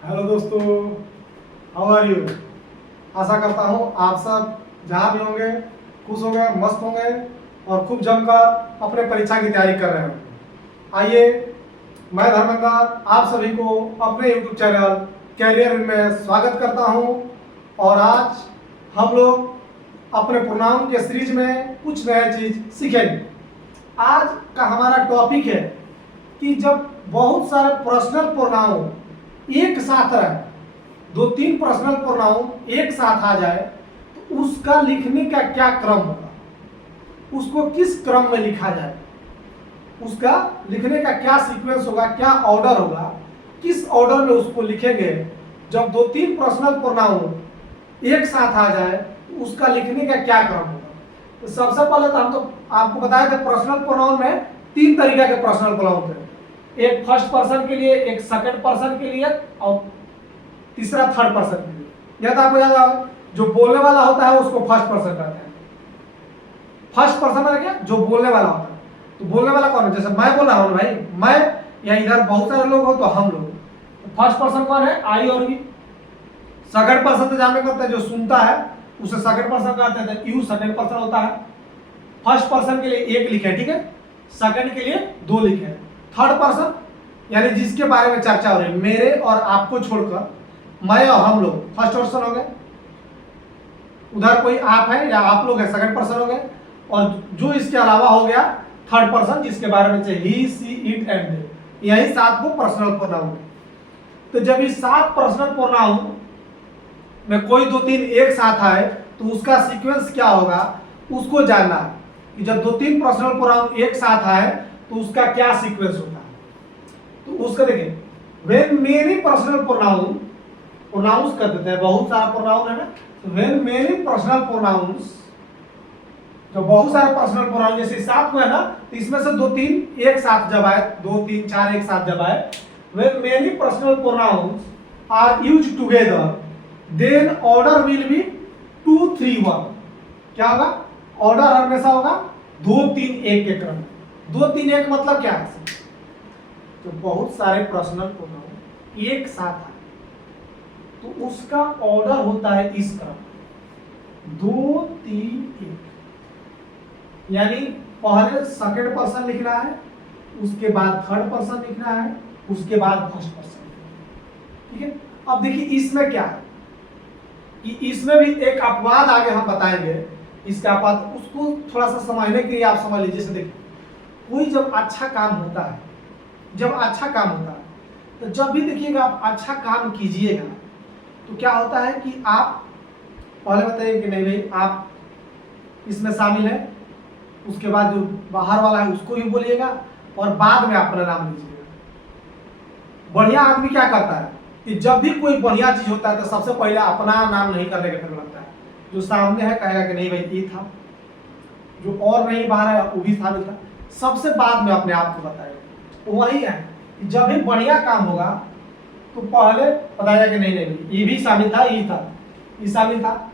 Hello दोस्तों, how are you. आशा करता हूँ आप सब जहाँ भी होंगे खुश होंगे, मस्त होंगे और खूब जमकर अपने परीक्षा की तैयारी कर रहे होंगे। आइए, मैं धर्मेंद्र आप सभी को अपने यूट्यूब चैनल कैरियर में स्वागत करता हूँ। और आज हम लोग अपने प्रोनाउन के सीरीज में कुछ नया चीज़ सीखेंगे। आज का हमारा टॉपिक है कि जब बहुत सारे पर्सनल प्रोनाउन एक साथ रहे, दो तीन पर्सनल प्रोनाउन एक साथ आ जाए तो उसका लिखने का क्या क्रम होगा, उसको किस क्रम में लिखा जाए, उसका लिखने का क्या सीक्वेंस होगा, क्या ऑर्डर होगा, किस ऑर्डर में उसको लिखेंगे। जब दो तीन पर्सनल प्रोनाउन एक साथ आ जाए तो उसका लिखने का क्या क्रम होगा। तो सबसे पहले तो हम तो आपको बताया था पर्सनल प्रोनाउन में तीन तरीके के पर्सनल प्रोनाउन थे। एक फर्स्ट पर्सन के लिए, एक सेकंड पर्सन के लिए और तीसरा थर्ड पर्सन के लिए। यह तो आपको याद होगा, जो बोलने वाला होता है उसको फर्स्ट पर्सन कहते हैं। फर्स्ट पर्सन है क्या, जो बोलने वाला होता है। तो बोलने वाला कौन है, जैसे मैं बोल रहा हूँ भाई, मैं या इधर बहुत सारे लोग हो तो हम लोग। तो फर्स्ट पर्सन कौन है, आई और वी। सेकंड पर्सन तो जानते करते हैं, जो सुनता है उसे सेकंड पर्सन कहते हैं, यू सेकंड पर्सन होता है। फर्स्ट पर्सन के लिए एक लिखे, ठीक है, सेकंड के लिए दो लिखे। थर्ड पर्सन यानी जिसके बारे में चर्चा हो रही है, मेरे और आपको छोड़कर मैं और हम लोग फर्स्ट पर्सन हो गए, उधर कोई आप है या आप लोग है सेकंड पर्सन हो गए, और जो इसके अलावा हो गया थर्ड पर्सन जिसके बारे में चाहिए ही, सी, इट एंड दे। यही सात को पर्सनल प्रोनाउन। तो जब इस सात पर्सनल प्रोनाउन में कोई दो तीन एक साथ आए तो उसका सीक्वेंस क्या होगा उसको जानना है कि जब दो तीन पर्सनल प्रोनाउन एक साथ आए तो उसका क्या सीक्वेंस होता है। तो उसका देखिए, व्हेन मेनी पर्सनल प्रोनाउंस कर देते हैं, बहुत सारा प्रोनाउन है ना, तो व्हेन मेनी पर्सनल प्रोनाउंस, जो बहुत सारे पर्सनल प्रोनाउन जैसे सात में है ना, तो इसमें से दो तीन एक साथ जब आए, दो तीन चार एक साथ जब आए, when many personal pronouns are used together then order will be 2 3 1। क्या होगा, ऑर्डर हमेशा होगा 2 3 1 के क्रम में। 2 3 1 मतलब क्या है, तो बहुत सारे पर्सनल प्रोनाउन एक साथ आए तो उसका ऑर्डर होता है इस क्रम 2 3 1। यानी पहले सेकंड पर्सन लिखना है, उसके बाद थर्ड पर्सन लिखना है, उसके बाद फर्स्ट पर्सन। ठीक है, अब देखिए इसमें क्या है कि इसमें भी एक अपवाद आगे हम बताएंगे। इसका अपवाद उसको थोड़ा सा समझने के लिए आप समझ लीजिए। जैसे देखिए, कोई जब अच्छा काम होता है, जब अच्छा काम होता है, तो जब भी देखिएगा आप अच्छा काम कीजिएगा तो क्या होता है कि आप पहले बताइए कि नहीं भाई आप इसमें शामिल है, उसके बाद जो बाहर वाला है उसको भी बोलिएगा और बाद में अपना नाम लीजिएगा। बढ़िया आदमी क्या करता है कि जब भी कोई बढ़िया चीज होता है तो सबसे पहले अपना नाम नहीं करने के फिर लगता है, जो सामने है कहेगा कि नहीं भाई ये था, जो और नहीं बाहर है वो भी था, सबसे बाद में अपने आप को बताएगा। तो वही है कि जब भी बढ़िया काम होगा तो पहले बताया कि नहीं नहीं ये भी शामिल था, ये था, ये शामिल था,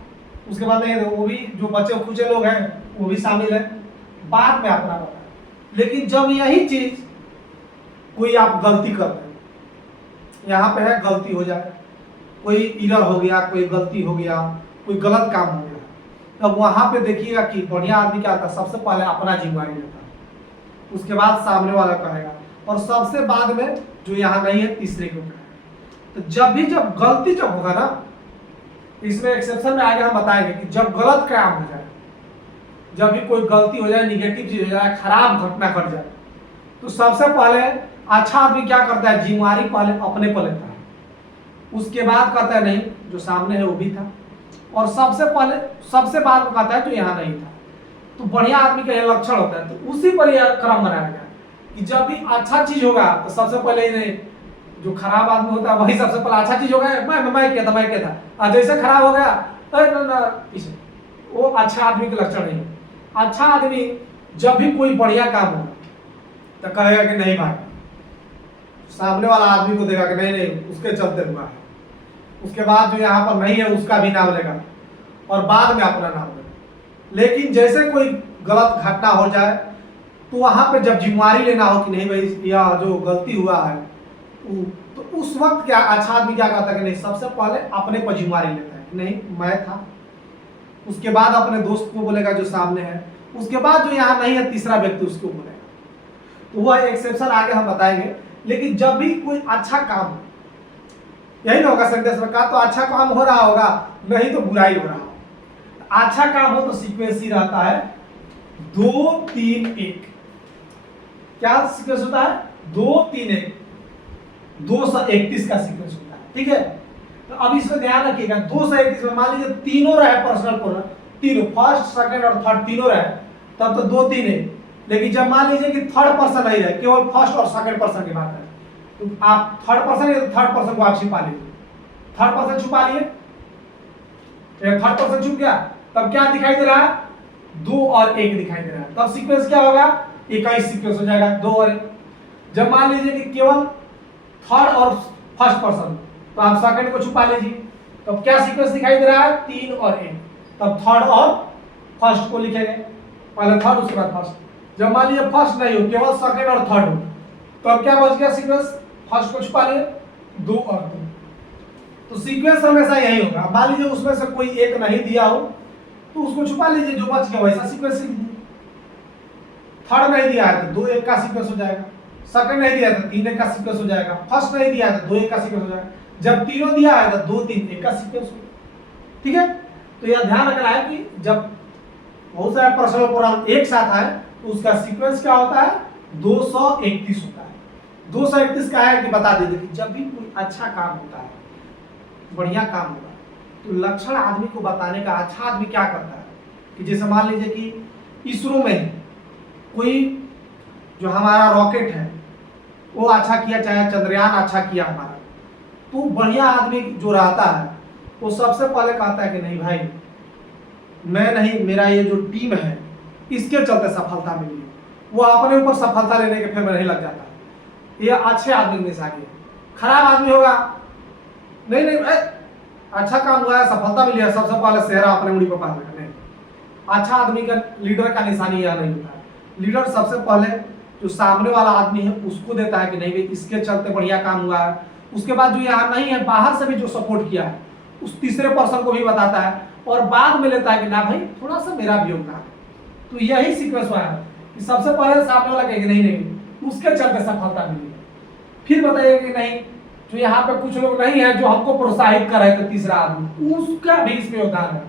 उसके बाद नहीं वो भी जो बच्चे खुचे लोग हैं वो भी शामिल है, बाद में अपना बताया। लेकिन जब यही चीज कोई आप गलती करते हैं, यहाँ पे है गलती हो जाए, कोई इरर हो गया, कोई गलती हो गया, कोई गलत काम हो गया, तब वहां पे देखिएगा कि बढ़िया आदमी क्या आता है, सबसे पहले अपना जिम्मेदारी लेता है, उसके बाद सामने वाला कहेगा और सबसे बाद में जो यहाँ नहीं है तीसरे को कहेगा। तो जब गलती जब होगा ना, इसमें एक्सेप्शन में आगे हम बताएंगे कि जब गलत काम हो जाए, जब भी कोई गलती हो जाए, निगेटिव चीज हो जाए, खराब घटना घट जाए, तो सबसे पहले अच्छा आदमी क्या करता है, जिम्मेदारी पहले अपने पर लेता है, उसके बाद कहता है नहीं जो सामने है वो भी था, और सबसे बाद में कहता है जो यहाँ नहीं था। तो बढ़िया आदमी का यह लक्षण होता है। तो उसी पर यह क्रम बनाया गया कि जब भी अच्छा चीज होगा तो सबसे पहले नहीं, जो खराब आदमी होता है वही सबसे पहले अच्छा चीज होगा, मैं क्या था, और जैसे खराब हो गया पीछे, वो अच्छा आदमी का लक्षण नहीं। अच्छा आदमी जब भी कोई बढ़िया काम होगा तो कहेगा कि नहीं भाई, सामने वाला आदमी को देगा कि नहीं नहीं उसके चलते हुआ है, उसके बाद जो यहाँ पर नहीं है उसका भी नाम लेगा और बाद में अपना नाम लेगा। लेकिन जैसे कोई गलत घटना हो जाए तो वहां पे जब जिम्मेदारी लेना हो कि नहीं भाई यह जो गलती हुआ है तो उस वक्त क्या अच्छा आदमी क्या करता है कि नहीं, सबसे पहले अपने पर जिम्मेदारी लेता है कि नहीं मैं था, उसके बाद अपने दोस्त को बोलेगा जो सामने है, उसके बाद जो यहाँ नहीं है तीसरा व्यक्ति उसको बोलेगा। तो वह एक्सेप्शन आगे हम बताएंगे। लेकिन जब भी कोई अच्छा काम, यही ना होगा सेंटेंस में, कहा तो अच्छा काम हो रहा होगा, नहीं तो बुराई हो रहा होगा। अच्छा काम हो तो सीक्वेंस ही रहता है 2 3 1। क्या सीक्वेंस होता है? 2 3 1, 231 का सीक्वेंस होता है। ठीक है, तो अब इसमें ध्यान रखिएगा 231 में मान लीजिए तीनों रहे पर्सनल प्रोनाउन, तीनों फर्स्ट सेकंड और थर्ड तीनों रहे, तब तो 2 3 1। लेकिन जब मान लीजिए कि थर्ड पर्सन नहीं रहे, केवल फर्स्ट और सेकंड पर्सन की बात है, तो आप थर्ड पर्सन या थर्ड पर्सन को आप छिपा लीजिए। थर्ड पर्सन छुपा लिए, थर्ड पर्सन छुप गया, तब क्या दिखाई दे रहा है? 2 और 1 दिखाई दे रहा है। तब सीक्वेंस क्या होगा? 21 सीक्वेंस हो जाएगा 2 और 1। जब मान लीजिए कि केवल थर्ड और फर्स्ट पर्सन, तो आप सेकंड को छुपा लीजिए, तब क्या सीक्वेंस दिखाई दे रहा है? 3 और 1। तब थर्ड और फर्स्ट को लिखेंगे, पहले थर्ड उसके बाद फर्स्ट। जब मान लीजिए फर्स्ट नहीं हो, केवल सेकंड और थर्ड हो, तो अब क्या बच गया सीक्वेंस? फर्स्ट को छुपा लिए, 2 और 2। तो सीक्वेंस हमेशा यही होगा। मान लीजिए उसमें से कोई एक नहीं दिया हो, तो उसको छुपा लीजिए, जो बच गया वैसा सीक्वेंस लिख दीजिए। थर्ड नहीं दिया है तो 2 1 का सीक्वेंस हो जाएगा, सेकंड नहीं दिया तो 3 1 का सीक्वेंस हो जाएगा, फर्स्ट नहीं दिया है तो 2 1 का सीक्वेंस हो जाएगा। जब तीनों दिया है तो 2 3 1 का सीक्वेंस हो। ठीक है, तो यह ध्यान रखना है कि जब बहुत सारे पर्सनल प्रोनाउन एक साथ आए तो उसका सीक्वेंस क्या होता है? 231 होता है। 231 का है कि बता देते कि जब भी कोई अच्छा काम होता है, बढ़िया काम होगा, तो लक्षण आदमी को बताने का अच्छा आदमी क्या करता है कि जैसे मान लीजिए कि इसरो में कोई जो हमारा रॉकेट है वो अच्छा किया, चाहे चंद्रयान अच्छा किया हमारा, तो बढ़िया आदमी जो रहता है वो सबसे पहले कहता है कि नहीं भाई मैं नहीं, मेरा ये जो टीम है इसके चलते सफलता मिली है। वो अपने ऊपर सफलता लेने के फिर में नहीं लग जाता। ये अच्छे आदमी की निशानी है। खराब आदमी होगा, नहीं नहीं अच्छा काम हुआ है, सफलता मिली है, सबसे पहले सेहरा अपने उंगली पर पालेगा। नहीं, अच्छा आदमी का, लीडर का निशानी यह नहीं होता है। लीडर सबसे पहले जो सामने वाला आदमी है उसको देता है कि नहीं भाई इसके चलते बढ़िया काम हुआ है। उसके बाद जो यहाँ नहीं है, बाहर से भी जो सपोर्ट किया है उस तीसरे पर्सन को भी बताता है, और बाद में लेता है कि ना भाई थोड़ा सा मेरा भी योगदान है। तो यही सीक्वेंस हुआ है कि सबसे पहले सामने वाला कहेगा नहीं नहीं उसके चलते सफलता मिली, फिर बताइए कि नहीं जो यहाँ पे कुछ लोग नहीं है जो हमको प्रोत्साहित कर रहे थे, तीसरा आदमी उसका भी इसमें योगदान है,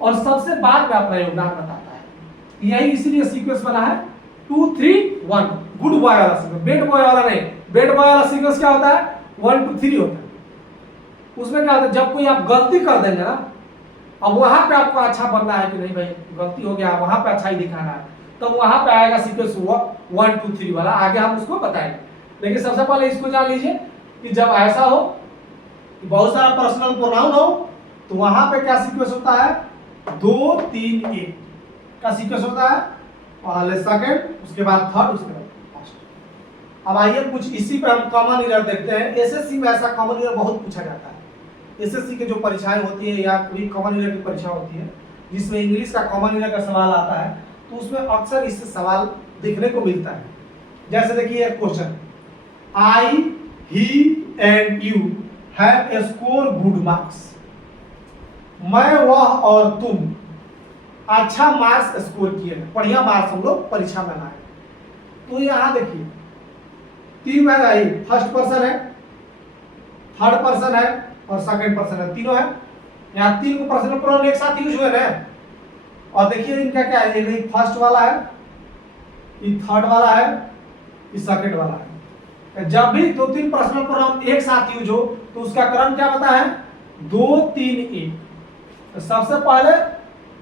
और सबसे बाद में अपना योगदान बताता है। यही इसीलिए सीक्वेंस बना है 2 3 1, गुड बॉय वाला सीक्वेंस, बैड बॉय वाला नहीं। बैड बॉय वाला सीक्वेंस क्या होता है? 1 2 3 होता है। उसमें क्या होता है, जब कोई आप गलती कर देंगे ना, अब वहां पे आपको अच्छा बनना है कि नहीं भाई गलती हो गया, वहां पे अच्छा ही दिखाना है, तब वहां पे आएगा सीक्वेंस 1 2 3 वाला, आगे हम उसको बताएंगे। लेकिन सबसे पहले इसको जान लीजिए कि जब ऐसा हो कि बहुत सारा पर्सनल प्रोनाउन हो, तो वहां पे क्या सीक्वेंस होता है? 2 3 1 का सीक्वेंस होता है, पहले सेकंड, उसके बाद थर्ड, उसके बाद फर्स्ट। अब आइए कुछ इसी पे हम कॉमन एरर देखते हैं। एसएससी में ऐसा कॉमन एरर बहुत पूछा जाता है। एसएससी के जो परीक्षाएं होती है या कोई कॉमन एरर की परीक्षा होती है जिसमें इंग्लिश का कॉमन एरर का सवाल आता है, तो उसमें अक्सर इससे सवाल देखने को मिलता है। जैसे देखिए question, I he and you have score good marks. मैं, वह और तुम अच्छा मार्क्स स्कोर किए, बढ़िया मार्क्स हम लोग परीक्षा में लाए। तो यहां देखिए 3 में आई, फर्स्ट पर्सन है, थर्ड पर्सन है और सेकंड पर्सन है, तीनों है। यहाँ 3 को पर्सनल प्रोनाउन एक साथ यूज हुए ना। और देखिए इनका क्या है, ये फर्स्ट वाला है, ये थर्ड वाला है, ये सेकंड वाला है। जब भी 2 3 पर्सनल प्रोनाउन एक साथ यूज हो तो उसका क्रम क्या होता है? 2 3 1। तो सबसे पहले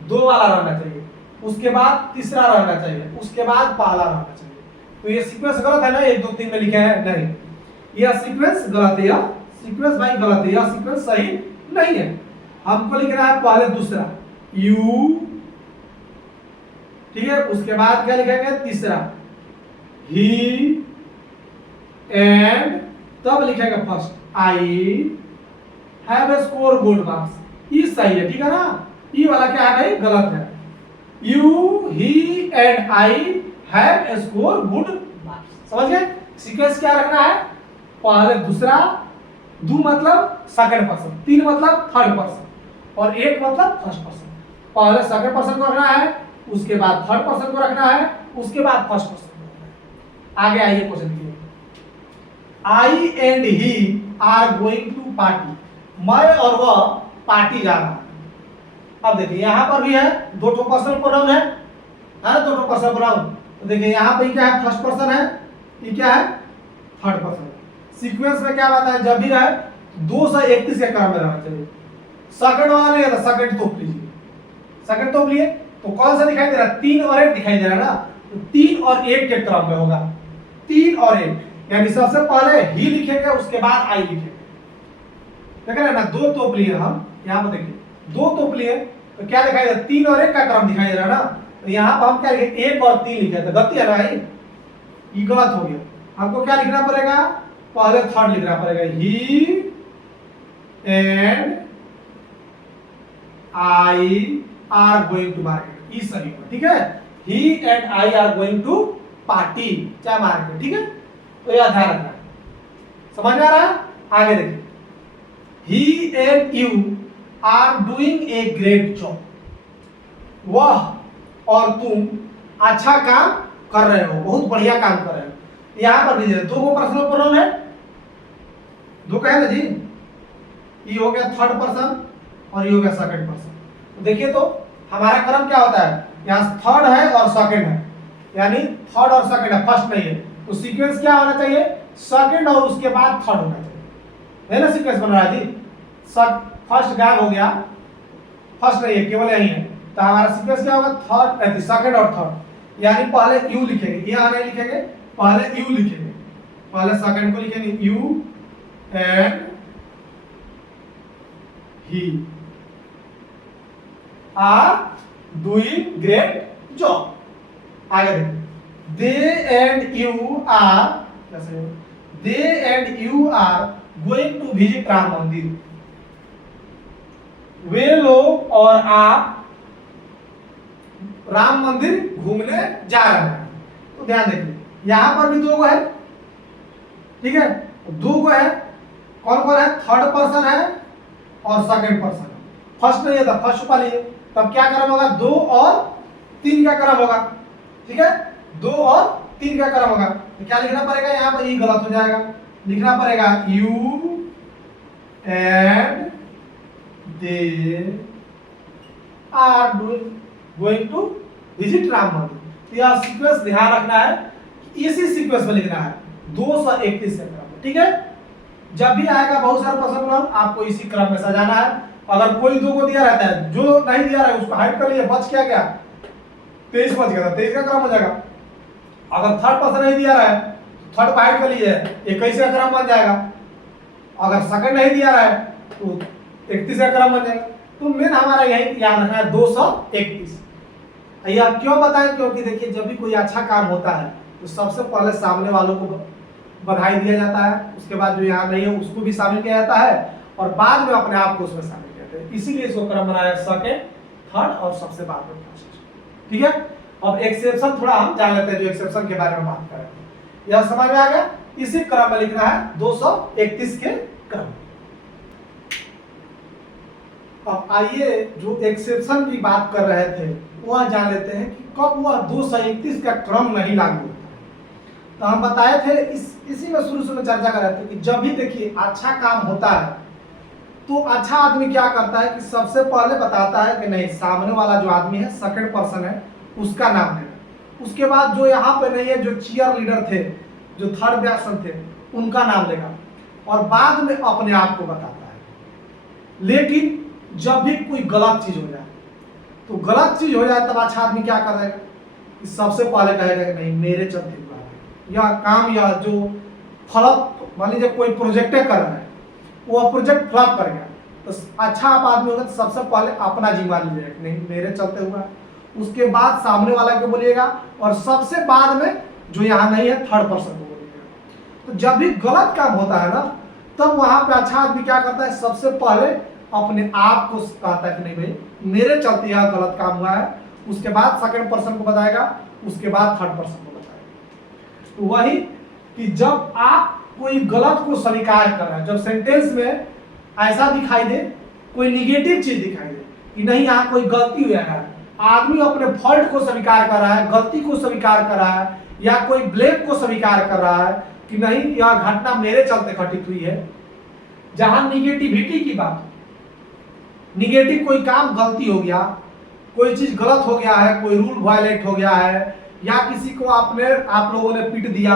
2 वाला रहना चाहिए, उसके बाद तीसरा रहना चाहिए, उसके बाद पहला रहना चाहिए। तो ये सीक्वेंस गलत है ना, 1 2 3 में लिखे हैं, नहीं, यह सीक्वेंस गलत है, यह सीक्वेंस भाई गलत है, यह सीक्वेंस सही नहीं है। हमको लिखना है पहले दूसरा यू, ठीक है, उसके बाद क्या लिखेंगे? तीसरा ही एंड तब लिखेंगे first I have score good marks. ये सही है, ठीक है ना। ये वाला क्या है भाई? गलत है। You he and I have score good marks. समझ गए? सीक्वेंस क्या रखना है? पहले दूसरा, दो मतलब सेकंड पर्सन, तीन मतलब थर्ड पर्सन और एक मतलब फर्स्ट पर्सन। पहले सेकंड पर्सन को रखना है, उसके बाद थर्ड पर्सन को रखना है, उसके बाद फर्स्ट पर्सन को रखना है। आगे आइए क्वेश्चन देखिए। I and he are going to party, मैं और वह पार्टी जा रहा है। अब देखिए यहां पर भी है, दो ठो पर्सनल प्रोनाउन है, दो ठो पर्सनल प्रोनाउन। तो देखिए यहां पे क्या है, फर्स्ट पर्सन है, ये क्या है, थर्ड पर्सन। सीक्वेंस में क्या बात है, जब भी रहे 231 के क्रम में रहना चाहिए। सेकंड वाला नहीं है तो सेकंड तोप लीजिए, सेकंड तोप लिए तो कौन सा दिखाई दे रहा है, 3 और 1 दिखाई दे रहा है ना, तो 3 और 1 के क्रम में होगा, 3 और 1, यानी सबसे पहले ही लिखेंगे, उसके बाद आई लिखेंगे। देख रहे हैं ना, दो तोप लिए हम, यहाँ पर देखिए दो तोप लिए तो क्या दिखाई दे रहा है, 3 और 1 का क्रम दिखाई दे रहा है ना, तो यहाँ पर हम क्या लिखे, 1 और 3 लिखे, तो गलती है ना भाई, ये गलत हो गया। हमको क्या लिखना पड़ेगा, पहले थर्ड लिखना पड़ेगा, he and I are going to market, ये सही होगा, ठीक है। He and I are going to party, चाहे मार्केट, ठीक है। तो यह ध्यान रखना है, समझ में आ रहा है। आगे देखिए, he and you are doing a great job, वह और तुम अच्छा काम कर रहे हो, बहुत बढ़िया काम कर रहे हो। यहां पर दीजिए, दो को पर्सनल प्रोनाउन है, दो का है ना जी, ये हो गया थर्ड पर्सन और ये हो गया सेकंड पर्सन। तो देखिए तो हमारा क्रम क्या होता है, यहाँ थर्ड है और सेकंड है, यानी थर्ड और सेकंड है, फर्स्ट नहीं है, तो सीक्वेंस क्या होना चाहिए, सेकंड और उसके बाद थर्ड होना चाहिए, है ना सीक्वेंस बन रहा है जी। फर्स्ट गायब हो गया, फर्स्ट नहीं है, केवल यही है, तो हमारा सीक्वेंस क्या होगा, थर्ड, सेकंड और थर्ड, यानी पहले यू लिखेंगे, यहाँ नहीं लिखेंगे, पहले यू लिखेंगे, पहले सेकंड को लिखेंगे, you and he are doing great job. आगे देखिए, दे एंड यू आर, कैसे, they and you are going to visit Ram Mandir, वे लोग और आप राम मंदिर घूमने जा रहे हैं। तो ध्यान देखिए, यहां पर भी दो को है, ठीक है, दो को है, कौन कौन है, थर्ड पर्सन है और सेकंड पर्सन है, फर्स्ट नहीं है तो फर्स्ट पा लिए, तब क्या क्रम होगा, 2 और 3 का क्रम होगा, ठीक है, 2 और 3 का क्रम होगा। तो क्या लिखना पड़ेगा, यहाँ पर ये गलत हो जाएगा, लिखना पड़ेगा you and they are going to visit Ram मंदिर। तो यह सीक्वेंस ध्यान रखना है, इसी सीक्वेंस में लिखना है, 231 के क्रम में, ठीक है। जब भी आएगा बहुत सारे प्रश्न आपको इसी क्रम में सजाना है। अगर कोई दो को दिया रहता है, जो नहीं दिया रहा है उसको हाइड कर लिए, बच क्या गया, 23 बच गया, 23 का क्रम हो जाएगा। अगर थर्ड पर्सन नहीं दिया रहा है, थर्ड को हाइड कर लीजिए, 21 का क्रम बन जाएगा। अगर सेकंड नहीं दिया रहा है तो 31 का क्रम बन जाएगा। तो मेन हमारा यही याद रखना है, 231। यह क्यों बताएं, क्योंकि देखिए जब भी कोई अच्छा काम होता है तो सबसे पहले सामने वालों को बधाई दिया जाता है, उसके बाद जो यहाँ नहीं है उसको भी शामिल किया जाता है, और बाद में अपने आप को उसमें शामिल करते हैं। इसीलिए इसको क्रम बनाया सेकंड, थर्ड और सबसे बाद में फर्स्ट, ठीक है। अब एक्सेप्शन थोड़ा हम जान लेते हैं, जो एक्सेप्शन के बारे में बात करेंगे। यह समझ में आ गया, इसी क्रम में लिखना है 231 के क्रम। अब आइए जो एक्सेप्शन की बात कर रहे थे वह जान लेते हैं कि कब वह 231 का क्रम नहीं लागू होता है। तो हम बताए थे, इसी में शुरू में चर्चा कर रहे थे कि जब भी देखिए अच्छा काम होता है तो अच्छा आदमी क्या करता है कि सबसे पहले बताता है कि नहीं, सामने वाला जो आदमी है सेकंड पर्सन है उसका नाम लेगा, उसके बाद जो यहाँ पे नहीं है, जो चीयर लीडर थे, जो थर्ड पर्सन थे, उनका नाम लेगा, और बाद में अपने आप को बताता है। लेकिन जब भी कोई गलत चीज हो जाए, तो गलत चीज हो जाए तब अच्छा आदमी क्या करेगा कि सबसे पहले कहेगा कि नहीं, मेरे चलते हुआ है यह काम, या जो फ्लॉप, मान लीजिए कोई प्रोजेक्ट कर रहा है, वो प्रोजेक्ट फ्लॉप कर गया, तो अच्छा आप आदमी होगा तो सबसे पहले अपना जिम्मा लीजिएगा कि नहीं, मेरे चलते हुआ है, उसके बाद सामने वाला को बोलिएगा, और सबसे बाद में जो यहाँ नहीं है थर्ड पर्सन को बोलिएगा। तो जब भी गलत काम होता है ना, तब वहां पे अच्छा आदमी क्या करता है, सबसे पहले अपने आप को कहता है कि नहीं भाई, मेरे चलते यह गलत काम हुआ है, उसके बाद सेकंड पर्सन को बताएगा, उसके बाद थर्ड पर्सन को बताएगा। तो वही कि जब आप कोई गलत को स्वीकार कर रहा है, जब सेंटेंस में ऐसा दिखाई दे, कोई निगेटिव चीज दिखाई दे कि नहीं यहाँ कोई गलती हुआ है, आदमी अपने फॉल्ट को स्वीकार कर रहा है, गलती को स्वीकार कर रहा है, या कोई ब्लेम को स्वीकार कर रहा है कि नहीं यह घटना मेरे चलते घटित हुई है, जहां निगेटिविटी की बात, निगेटिव कोई काम गलती हो गया, कोई चीज गलत हो गया है, कोई रूल वायलेट हो गया है, या किसी को आप लोगों ने पीट दिया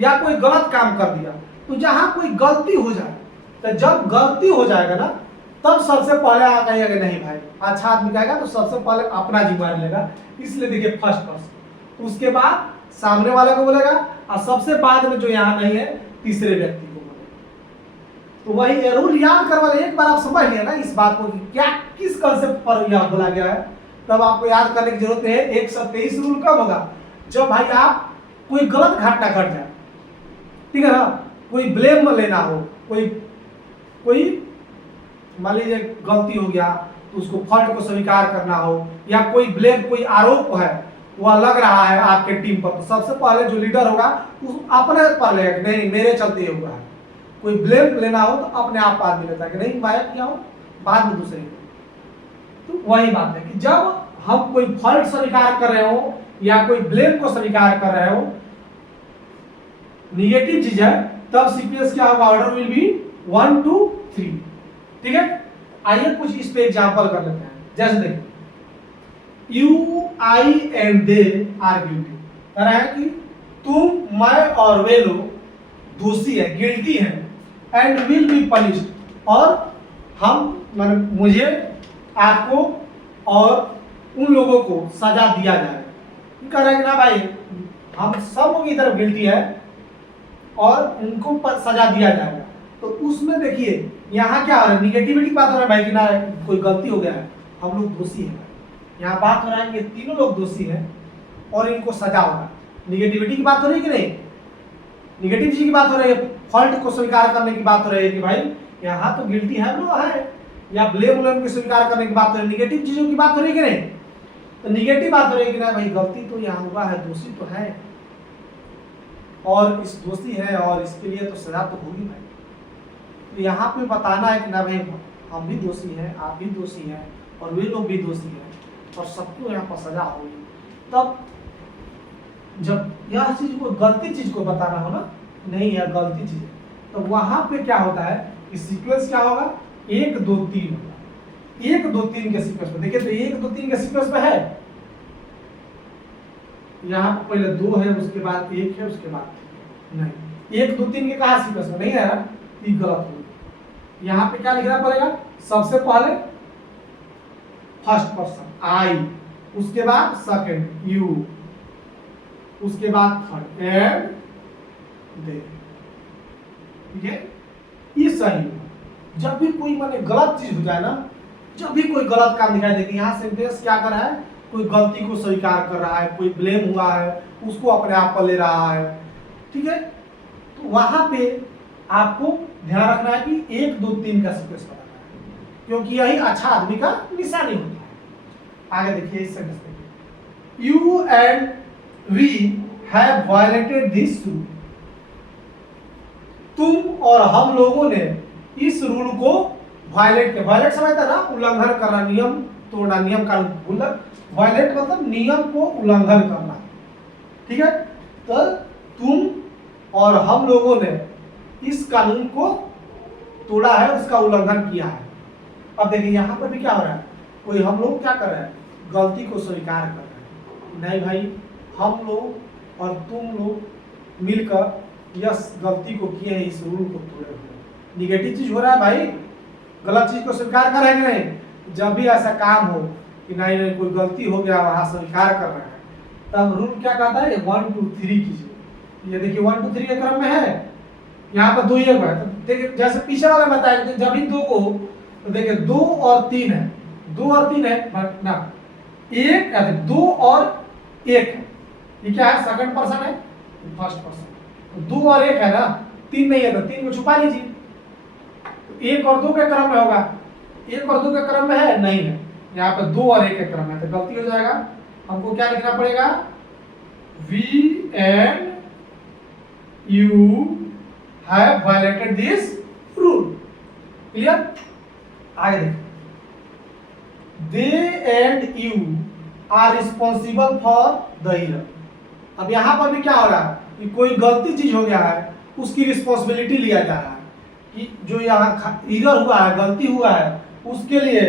या कोई गलत काम कर दिया, तो जहां कोई गलती हो जाए, तो जब गलती हो जाएगा ना तब सबसे पहले आप कहिएगा नहीं भाई, अच्छा आदमी कहेगा तो सबसे पहले अपना जिम्मेदारी लेगा, इसलिए देखिए फर्स्ट पर्सन, उसके बाद सामने वाले को बोलेगा, और सबसे बाद में जो यहाँ नहीं है तीसरे व्यक्ति को बोलेगा। तो वही रूल याद करवा ले, एक बार आप समझ लिया ना इस बात को कि क्या किस कंसेप्ट पर यह बोला गया है, तब आपको याद करने की जरूरत है। 123 रूल कब होगा, जब भाई आप कोई गलत घटना घट जाए, ठीक है ना, कोई ब्लेम लेना हो, कोई मान लीजिए गलती हो गया तो उसको फॉल्ट को स्वीकार करना हो, या कोई ब्लेम कोई आरोप है वह लग रहा है आपके टीम पर, तो सबसे पहले जो लीडर होगा उस अपने पर लेगा कि नहीं मेरे चलते हुआ है। कोई ब्लेम लेना हो तो अपने आप आदमी लेता है कि नहीं मैं किया हूं, बाद में दूसरे। तो वही बात है कि जब हम कोई फॉल्ट स्वीकार कर रहे हो या कोई ब्लेम को स्वीकार कर रहे हो, निगेटिव चीज है, तब सीक्वेंस क्या होगा, ऑर्डर विल बी 1 2 3, ठीक है। आइए कुछ इस पे एग्जांपल कर लेते हैं, जैसे देखिए you I and they are guilty, कह रहा है कि तुम मैं और वे लोग दोषी है, गिल्टी है, एंड विल बी पनिश्ड, और हम माने मुझे आपको और उन लोगों को सजा दिया जाए। कह रहा है कि ना भाई हम सब की तरफ गिल्टी है और उनको सजा दिया जाएगा। तो उसमें देखिए यहाँ क्या हो रहा है, निगेटिविटी की बात हो रहा है भाई कि ना कोई गलती हो गया है, हम लोग दोषी है। यहाँ बात हो रहा है कि तीनों लोग दोषी हैं और इनको सजा होगा। निगेटिविटी की बात हो रही है कि नहीं, निगेटिव चीज की बात हो रही है, फॉल्ट को स्वीकार करने की बात हो रही है कि भाई यहाँ तो गिल्टी है लोग है, या ब्लेम उलेम को स्वीकार करने की बात हो रही है, निगेटिव चीजों की बात हो रही है कि नहीं। तो निगेटिव बात हो रही है कि ना भाई गलती तो यहाँ हुआ है, दोषी तो है और इस दोषी है और इसके लिए तो सजा तो होगी भाई। तो यहाँ पे बताना है कि ना भाई हम भी दोषी हैं, आप भी दोषी हैं और वे लोग भी दोषी हैं और सबको यहाँ पर सजा होगी। तब जब यह चीज को गलती चीज को बताना हो ना, नहीं यह गलती चीज है, तो वहां पे क्या होता है कि सीक्वेंस क्या होगा, 1 2 3 होगा। 1 2 3 के सीक्वेंस में देखिए, तो 1 2 3 के सीक्वेंस में है, यहाँ पर पहले 2 है, उसके बाद 1 है, उसके बाद नहीं। 1 2 3 के कहा सीक्वेंस में नहीं है, ये गलत हो। यहाँ पे क्या लिखना पड़ेगा, सबसे पहले फर्स्ट पर्सन आई, उसके बाद सेकंड यू, उसके बाद थर्ड एंड दे, ठीक है। ये सही है। जब भी कोई माने गलत चीज हो जाए ना, जब भी कोई गलत काम दिखाई दे, यहाँ सेंटेंस क्या कर रहा है, कोई गलती को स्वीकार कर रहा है, कोई ब्लेम हुआ है उसको अपने आप पर ले रहा है, ठीक है। तो वहां पे आपको ध्यान रखना है कि 1 2 3 का सीक्वेंस बनाना है, क्योंकि यही अच्छा आदमी का निशानी होता है। आगे देखिए इस सेंटेंस में, you and we have violated this rule, तुम और हम लोगों ने इस रूल को वायलेट किया। वायलेट समझता ना, उल्लंघन करना, नियम तोड़ना, नियम का उल्लंघन, वायलेट मतलब नियम को उल्लंघन करना, ठीक है। तो तुम और हम लोगों ने इस कानून को तोड़ा है, उसका उल्लंघन किया है। अब देखिए यहाँ पर भी क्या हो रहा है, कोई हम लोग क्या कर रहे हैं, गलती को स्वीकार कर रहे हैं। नहीं भाई हम लोग और तुम लोग मिलकर यस गलती को किए हैं, इस रूल को तोड़े हुए। निगेटिव चीज हो रहा है भाई, गलत चीज को स्वीकार कर रहे हैं कि नहीं। जब भी ऐसा काम हो कि नहीं नहीं कोई गलती हो गया, वहां स्वीकार कर रहे हैं, तब रूल क्या कहता है, 1 2 3 कीजिए। ये देखिए 1 2 3 के क्रम में है, यहाँ पर 2 1 है। तो देखिए जैसे पीछे वाला बताया कि जब भी 2 को, तो देखिए 2 और 3 है, 2 और 3 है ना, 1 2 और 1 है, ये क्या है, सेकंड पर्सन है, फर्स्ट पर्सन। तो 2 और 1 है ना, 3 नहीं है, तो 3 को छुपा लीजिए। तो 1 और 2 के क्रम में होगा, 1 और 2 के क्रम में है नहीं है, यहाँ पे 2 और 1 के क्रम में, तो गलती हो जाएगा। हमको क्या लिखना पड़ेगा, we and you have violated this rule. Clear? आगे देखिए, they and you are responsible for the error. अब यहां पर भी क्या हो रहा है कि कोई गलती चीज हो गया है, उसकी रिस्पॉन्सिबिलिटी लिया जा रहा है कि जो यहाँ एरर हुआ है, गलती हुआ है, उसके लिए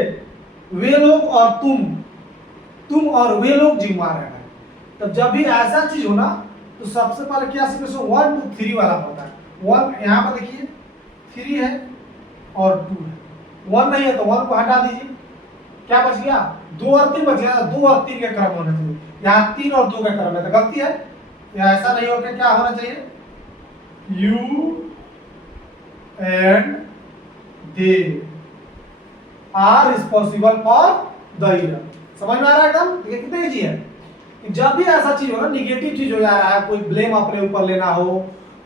वे लोग और तुम और वे लोग जिम्मेदार है। तब जब भी ऐसा चीज हो ना तो सबसे पहले क्या सिक्वेंस 1 2 3 वाला होता है। 1 यहाँ पर देखिए 3 है और 2 है, 1 नहीं है तो 1 को हटा दीजिए, क्या बच गया 2 और 3 बच गया। 2 और 3 का क्रम होना चाहिए, यहाँ 3 और 2 का क्रम है तो गलती है। या ऐसा नहीं होकर क्या होना चाहिए, you and they are responsible for the error. समझ में आ रहा है एकदम? ये कितने इजी है। जब भी ऐसा चीज हो ना, निगेटिव चीज हो जा रहा है, कोई ब्लेम अपने ऊपर लेना हो,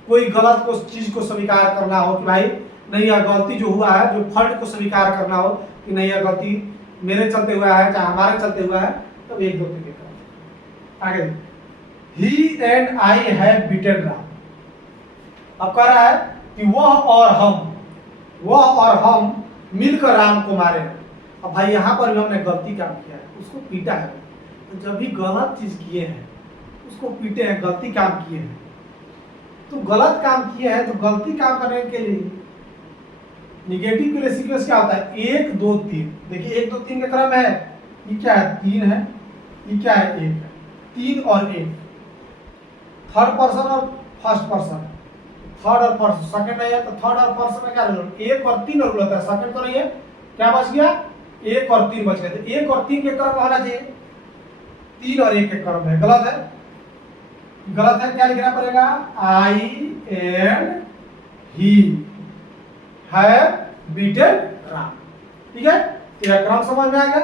कोई गलत को चीज को स्वीकार करना हो कि भाई नहीं यह गलती जो हुआ है, जो फॉल्ट को स्वीकार करना हो कि नहीं यह गलती मेरे चलते हुआ है चाहे हमारे चलते हुआ है, तब 1 2 3 लिखा। आगे he and I have beaten Ram. अब कह रहा है कि वह और हम मिलकर राम को मारे। अब भाई यहाँ पर भी हमने गलती काम किया है, उसको पीटा है। तो जब भी गलत चीज किए हैं उसको पीटे हैं, गलती काम किए हैं, तो गलत काम किए हैं तो गलती काम करने के लिए निगेटिव के लिए सीक्वेंस क्या होता है 1 2 3। देखिए 1 2 3 का क्रम है, ये क्या है 3 है, ये क्या है 1 है, 3 और 1, थर्ड पर्सन और फर्स्ट पर्सन, थर्ड और फर्स्ट, सेकंड नहीं है तो थर्ड और फर्स्ट में क्या रूल, 1 और 3 रूल होता है, सेकंड तो नहीं है, क्या बच गया 1 और 3 बच गए। तो 1 और 3 के क्रम होना चाहिए, 3 और 1 के क्रम है, गलत है। गलत है, क्या लिखना पड़ेगा, I and he have beaten Ram. ठीक है, यह क्रम समझ में आ गया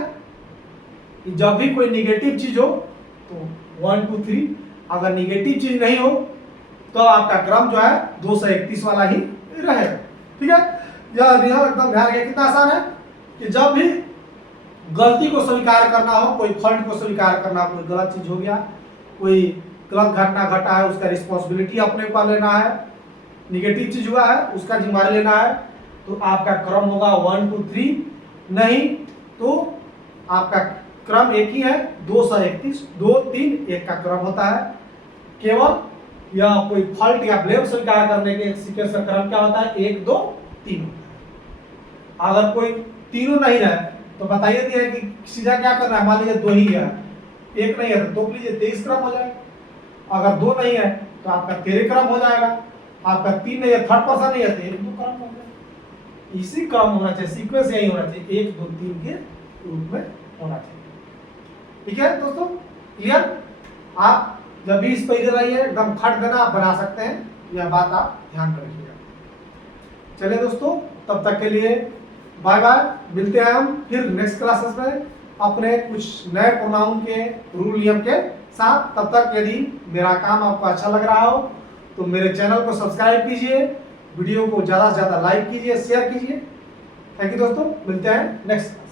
कि जब भी कोई निगेटिव चीज हो तो 1 2 3, अगर निगेटिव चीज नहीं हो तो आपका क्रम जो है 231 वाला ही रहेगा। ठीक है, यह एकदम ध्यान रखिए, कितना आसान है कि जब भी गलती को स्वीकार करना हो, कोई फॉल्ट को स्वीकार करना हो, कोई गलत चीज हो गया, कोई गलत घटना घटा है, उसका रिस्पॉन्सिबिलिटी अपने ऊपर लेना है, निगेटिव चीज हुआ है उसका जिम्मेदारी लेना है, तो आपका क्रम होगा 1 2 3, नहीं तो आपका क्रम एक ही है 231, 2 3 1 का क्रम होता है। केवल या कोई फॉल्ट या ब्लेम स्वीकार करने के सीक्वेंस का क्रम क्या होता है 1 2 3 होता है। अगर कोई तीनों नहीं है तो बताइए दिया कि सीधा क्या करना है, मान लीजिए 2 ही है, 1 नहीं है तो 2 लीजिए 23 क्रम हो जाएगा। अगर 2 नहीं है तो आपका 13 क्रम हो जाएगा। आपका 3 नहीं है, थर्ड पर्सन नहीं है तो 1 2 क्रम हो जाएगा। इसी क्रम होना चाहिए, सीक्वेंस यही होना चाहिए, 1 2 3 के रूप में होना चाहिए। ठीक है दोस्तों, क्लियर? आप जब भी इस पर रहिए एकदम खट देना आप बना सकते हैं, यह बात आप ध्यान रखिएगा। चलिए दोस्तों, तब तक के लिए बाय बाय, मिलते हैं हम फिर नेक्स्ट क्लासेस में अपने कुछ नए प्रोनाउन के रूल नियम के साथ। तब तक यदि मेरा काम आपको अच्छा लग रहा हो तो मेरे चैनल को सब्सक्राइब कीजिए, वीडियो को ज़्यादा से ज़्यादा लाइक कीजिए, शेयर कीजिए। थैंक यू दोस्तों, मिलते हैं नेक्स्ट